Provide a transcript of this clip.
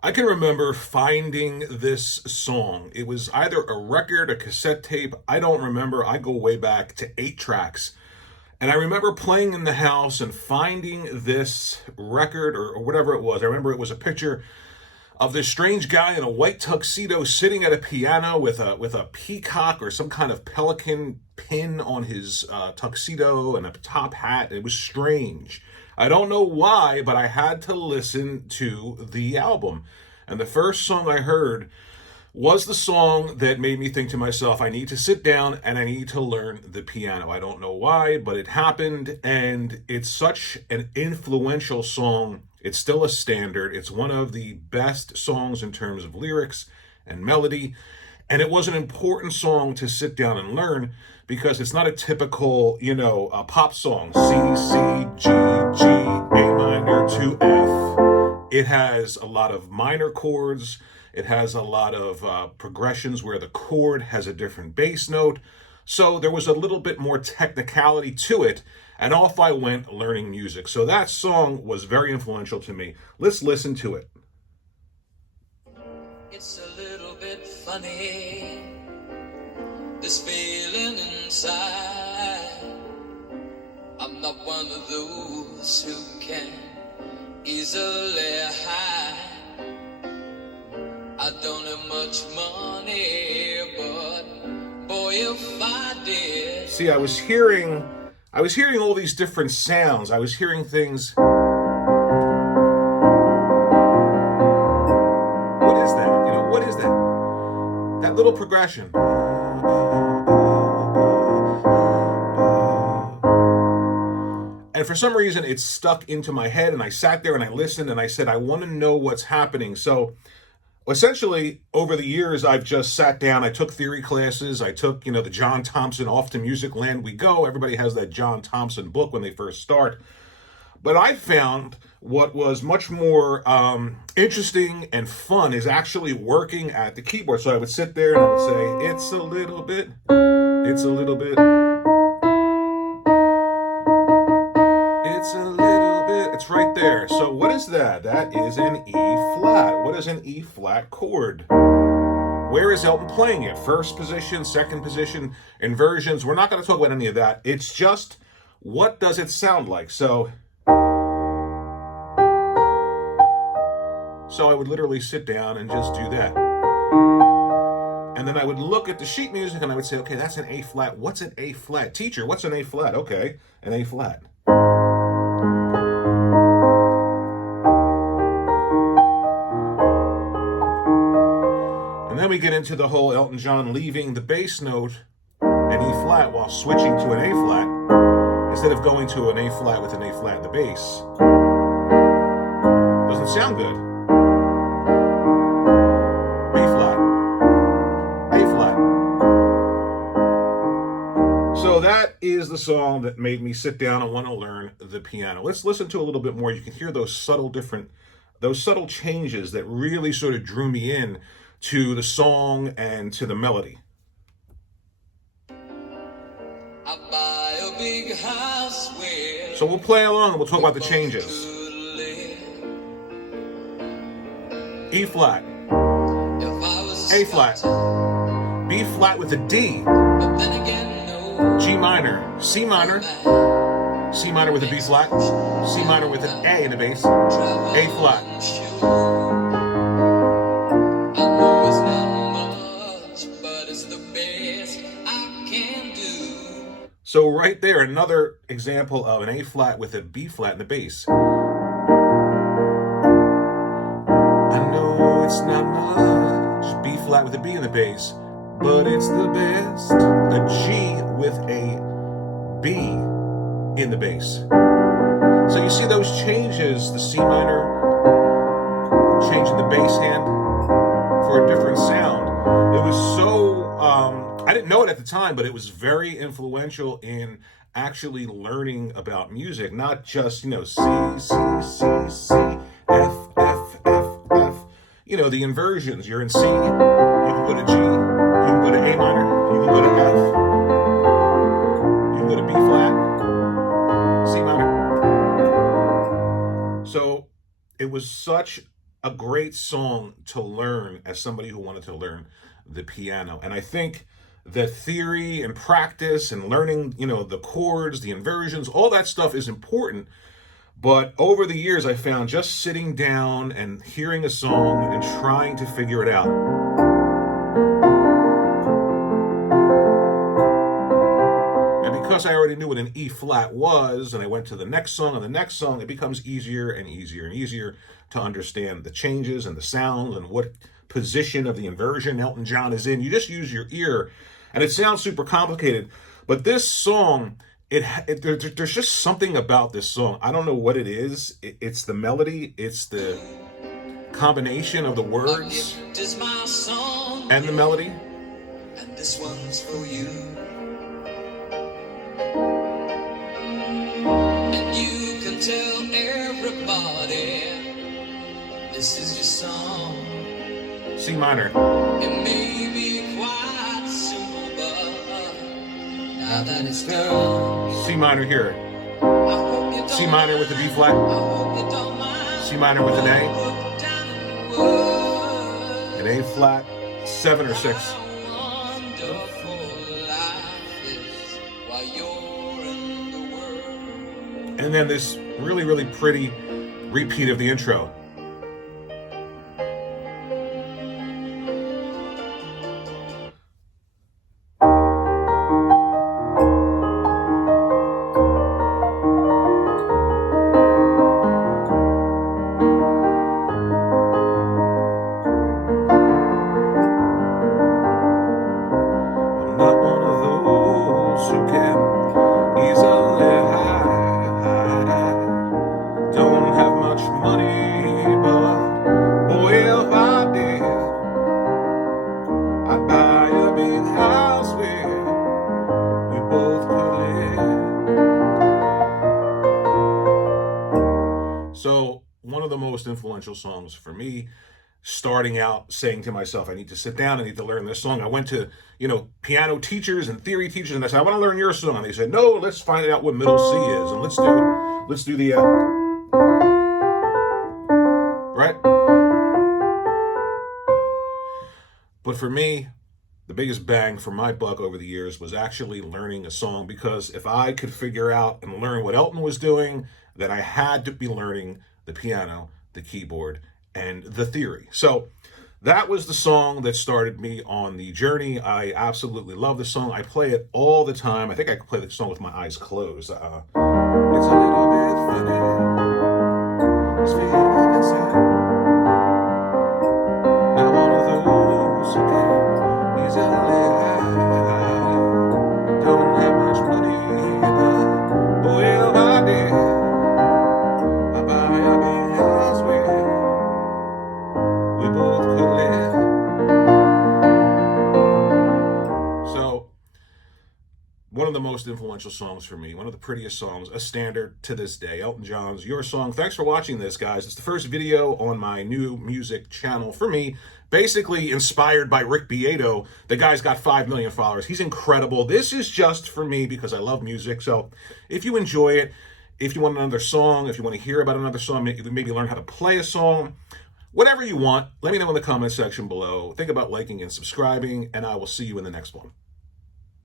I can remember finding this song. It was either a record, a cassette tape. I don't remember. I go way back to 8 tracks. And I remember playing in the house and finding this record or whatever it was. I remember it was a picture of this strange guy in a white tuxedo sitting at a piano with a peacock or some kind of pelican pin on his tuxedo and a top hat. It was strange. I don't know why, but I had to listen to the album. And the first song I heard was the song that made me think to myself, I need to sit down and I need to learn the piano. I don't know why, but it happened, and it's such an influential song. It's still a standard. It's one of the best songs in terms of lyrics and melody. And it was an important song to sit down and learn because it's not a typical, a pop song. C, C, G, G, A minor to F. It has a lot of minor chords. It has a lot of progressions where the chord has a different bass note. So there was a little bit more technicality to it, and off I went learning music. So that song was very influential to me. Let's listen to it. It's a little bit funny, this feeling inside. I'm not one of those who can easily hide. I don't have much money, but boy, if I did. See, I was hearing all these different sounds. I was hearing things. What is that? What is that? That little progression. And for some reason, it stuck into my head, and I sat there and I listened and I said, I want to know what's happening. So essentially, over the years, I've just sat down. I took theory classes. I took, the John Thompson Off to Music Land We Go. Everybody has that John Thompson book when they first start. But I found what was much more interesting and fun is actually working at the keyboard. So I would sit there and I would say, it's a little bit, it's a little bit, it's a little bit. It's right there. So what is that? That is an E flat. What is an E flat chord? Where is Elton playing it? First position, second position, inversions. We're not going to talk about any of that. It's just, what does it sound like? So I would literally sit down and just do that. And then I would look at the sheet music and I would say, okay, that's an A flat. What's an A flat? Teacher, what's an A flat? Okay, an A flat. And then we get into the whole Elton John leaving the bass note an E flat while switching to an A flat instead of going to an A flat with an A flat in the bass. Doesn't sound good. B flat, A flat. So that is the song that made me sit down and want to learn the piano. Let's listen to a little bit more. You can hear those subtle changes that really sort of drew me in to the song and to the melody. Buy a big house where so we'll play along and we'll talk about the changes. E flat, A flat, B flat with a D, G minor, C minor, C minor with a B flat, C minor with an A in the bass, A flat. So right there, another example of an A flat with a B flat in the bass. I know it's not much, B flat with a B in the bass, but it's the best. A G with a B in the bass. So you see those changes, the C minor, changing the bass hand for a different sound. It was so, I didn't know it at the time, but it was very influential in actually learning about music, not just, C, C, C, C, F, F, F, F. The inversions. You're in C, you can go to G, you can go to A minor, you can go to F, you can go to B flat, C minor. So it was such a great song to learn as somebody who wanted to learn the piano. And I think the theory and practice and learning, the chords, the inversions, all that stuff is important. But over the years, I found just sitting down and hearing a song and trying to figure it out. And because I already knew what an E flat was, and I went to the next song and the next song, it becomes easier and easier and easier to understand the changes and the sounds and what position of the inversion Elton John is in. You just use your ear, and it sounds super complicated. But this song, there's just something about this song. I don't know what it is. It's the melody. It's the combination of the words and the melody. And this one's for you. And you can tell everybody this is your song. C minor. It may be quite simple, but now that it's done, C minor here. I hope you don't C minor with the B flat. I hope you don't mind. C minor with an A. Look down in the world. An A flat, 7 or 6. How wonderful life is while you're in the world. And then this really, really pretty repeat of the intro. Not one of those who can easily hide. Don't have much money, but boy, if I did, I'd buy a big house where we both could live. So, one of the most influential songs for me, starting out saying to myself, I need to sit down, I need to learn this song. I went to, piano teachers and theory teachers, and I said, I want to learn your song. And they said, no, let's find out what middle C is, and let's do the right? But for me, the biggest bang for my buck over the years was actually learning a song, because if I could figure out and learn what Elton was doing, then I had to be learning the piano, the keyboard, and the theory. So that was the song that started me on the journey. I absolutely love the song. I play it all the time. I think I could play the song with my eyes closed. It's a little bit funny. This feeling inside. Not one of those who can easily hide. Don't have much money, but boy, if I did, I'd buy a big house where we both could live. So, one of the most influential songs for me, one of the prettiest songs, a standard to this day, Elton John's Your Song. Thanks for watching this, guys. It's the first video on my new music channel for me, basically inspired by Rick Beato. The guy's got 5 million followers. He's incredible. This is just for me because I love music. So if you enjoy it, if you want another song, if you want to hear about another song, maybe learn how to play a song, whatever you want, let me know in the comment section below. Think about liking and subscribing, and I will see you in the next one.